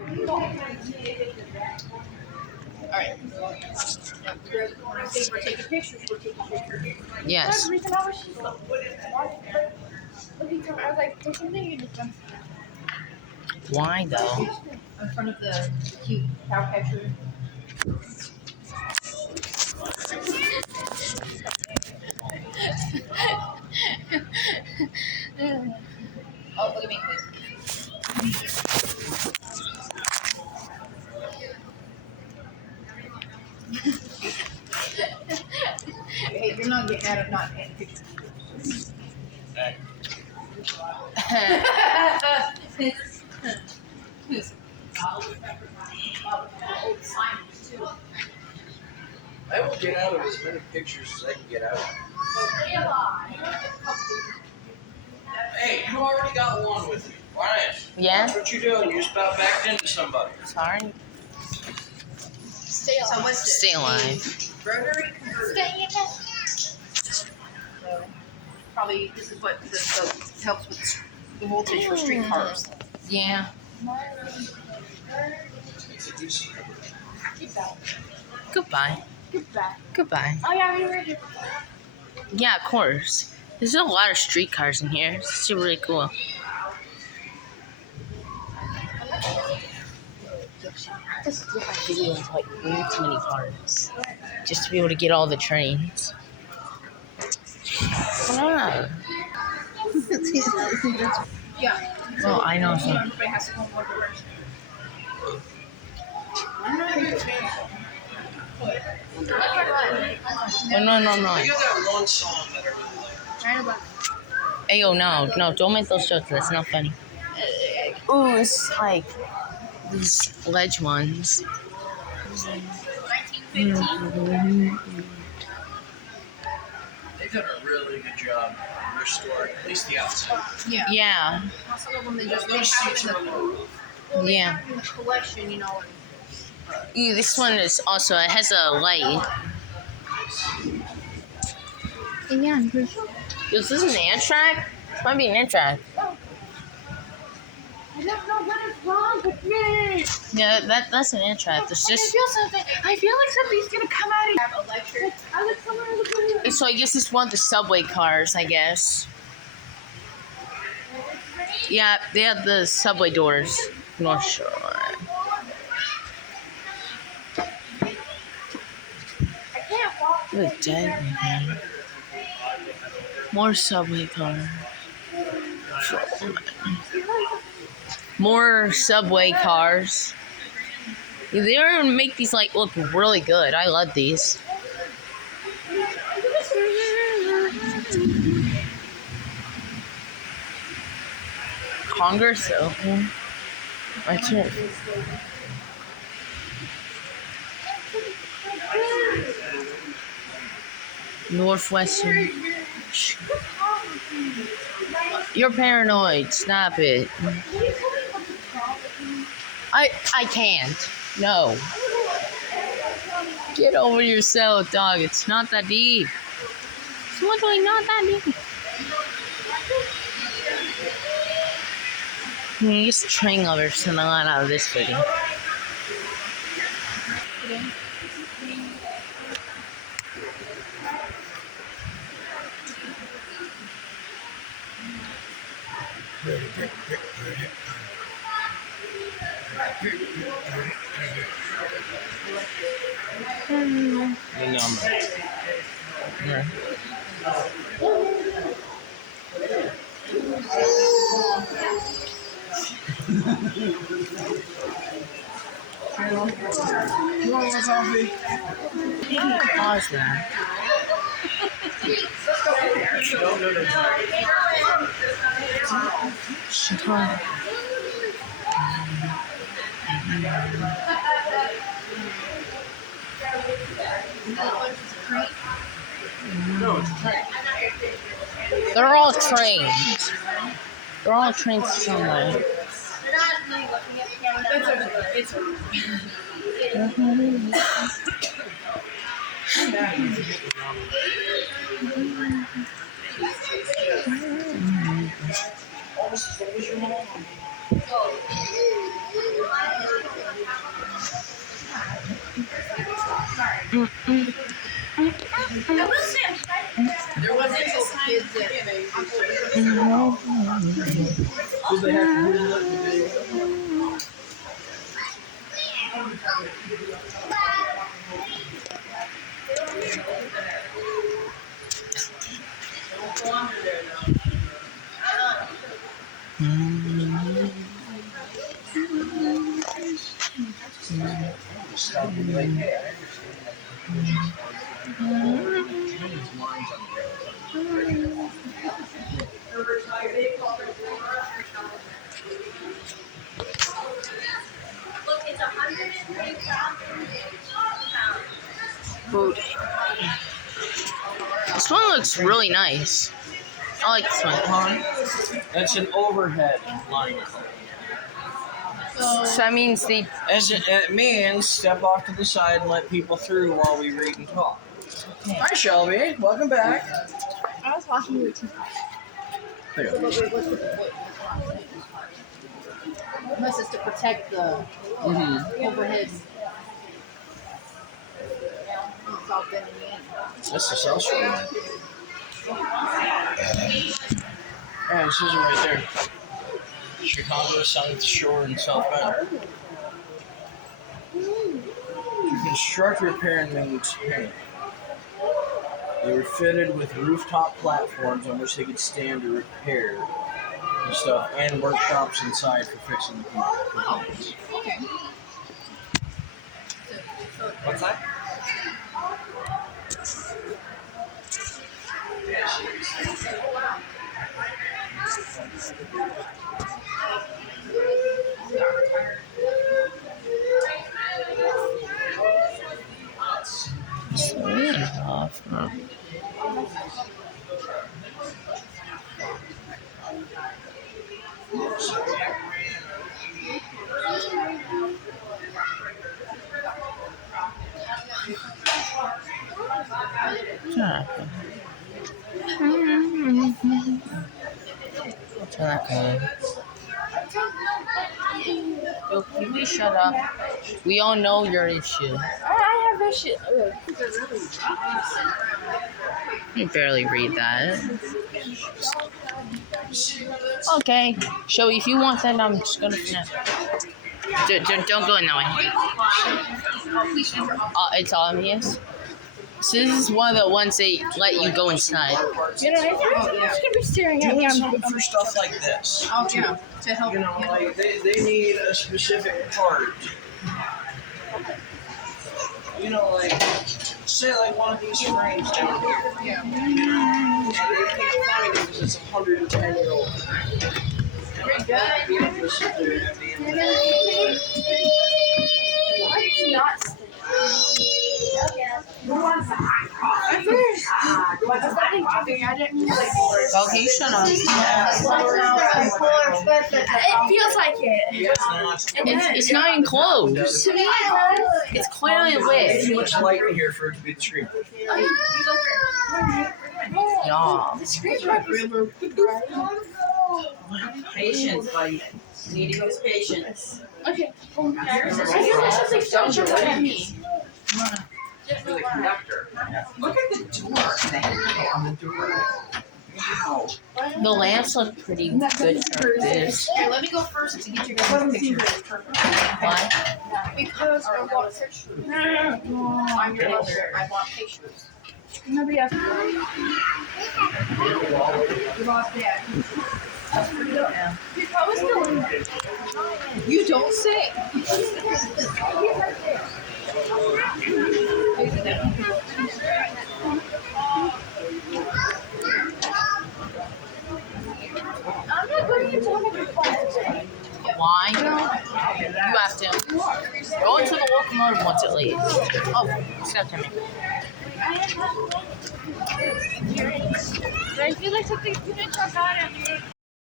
Alright. When I say we're taking pictures, we're taking pictures. Yes. That's the reason I was looking through. I was like, there's something you just done. Why though? In front of the cute cow catcher. Oh, look at me. Hey, you're not getting out of not paying pictures. I will get out of as many pictures as I can get out of. Hey, you already got one with me. Ryan. Yeah? That's what you're doing. You just about backed into somebody. Sorry. Stay alive. So what's this? Stay alive. Rotary converter. Stay alive. So, probably this is what the helps with the voltage for streetcars. Yeah. Goodbye. Goodbye. Goodbye. Oh yeah, we were here. Yeah, of course. There's a lot of streetcars in here. It's actually really cool. Just get my videos like way too many cars. Just to be able to get all the trains. Ah. Yeah. Well, I know some. Everybody has to go in one direction. No. I got that one song that I really like. Ayo, no, don't make those jokes. That's not funny. Ooh, it's like these ledge ones. 1915. They've done a really good job restoring at least the outside. Yeah. Yeah, Some of them they have Those seats them are in the, low. well, they Yeah. have them in the collection, you know. Ooh, this one is also, it has a light. Yeah. Is this an Amtrak? This might be an Amtrak. I don't know what is wrong with me. Yeah, that's an Amtrak. There's I just. feel something. I feel like something's gonna come out of have electric. I look somewhere. So I guess it's one of the subway cars, I guess. Yeah, they have the subway doors. North Shore. I can't walk. Look dead. More subway cars. More subway cars. They are gonna make these like look really good. I love these. Congress open. Right here. Northwestern. You're paranoid. Stop it. I can't. No. Get over yourself, dog. It's not that deep. It's literally not that deep. These train lovers send a lot out of this video. The number. Yeah. Pause that. Shut up. No, it's a train. They're all trains. They're all trains somewhere. It's Almost as old as your mom. There wasn't until kids that Did they have to do it? Food. This one looks really nice. I like this one. That's an overhead line. So that means the It means step off to the side and let people through while we read and talk. Hi, Shelby. Welcome back. I was watching you too. Unless it's to protect the overhead. It's all been in the end. That's the South Shore. Yeah, this is it right there. Chicago, South Shore, and South Bend. To construct, repair, and maintain. They were fitted with rooftop platforms on which they could stand to repair and stuff, and workshops inside for fixing the components. Okay. What's that? Yo, can you shut up? We all know your issue. I have issue. You barely read that. Okay, Shelby, if you want that, I'm just gonna finish. Don't go in that way. It's obvious. So this is one of the ones they let you go inside. You know, I'm just gonna be staring at me. For stuff like this. Oh yeah, to help. You know, like they need a specific part. You know, like say like one of these frames down here. Yeah. And they can't find it because it's 110-year-old. Very good. It's not. Okay, shut up. It feels like it. It's not enclosed. It's clearly lit. Too much light in here for it to be the screen. Yeah. Patience, buddy. Needing his patience. Okay. I feel like something's touching at me. For the conductor. Look at the door. The handle on the door. Wow. The lamps look pretty good for this. Here, let me go first to get you guys pictures. Why? Because I want pictures. I'm your mother. I want pictures. Nobody else. You lost dad. You're probably still in there. You don't say. I'm not going to get Why? You have to go into the locomotive once it leaves. Oh, stop to me. I feel like something's going to jump out at me.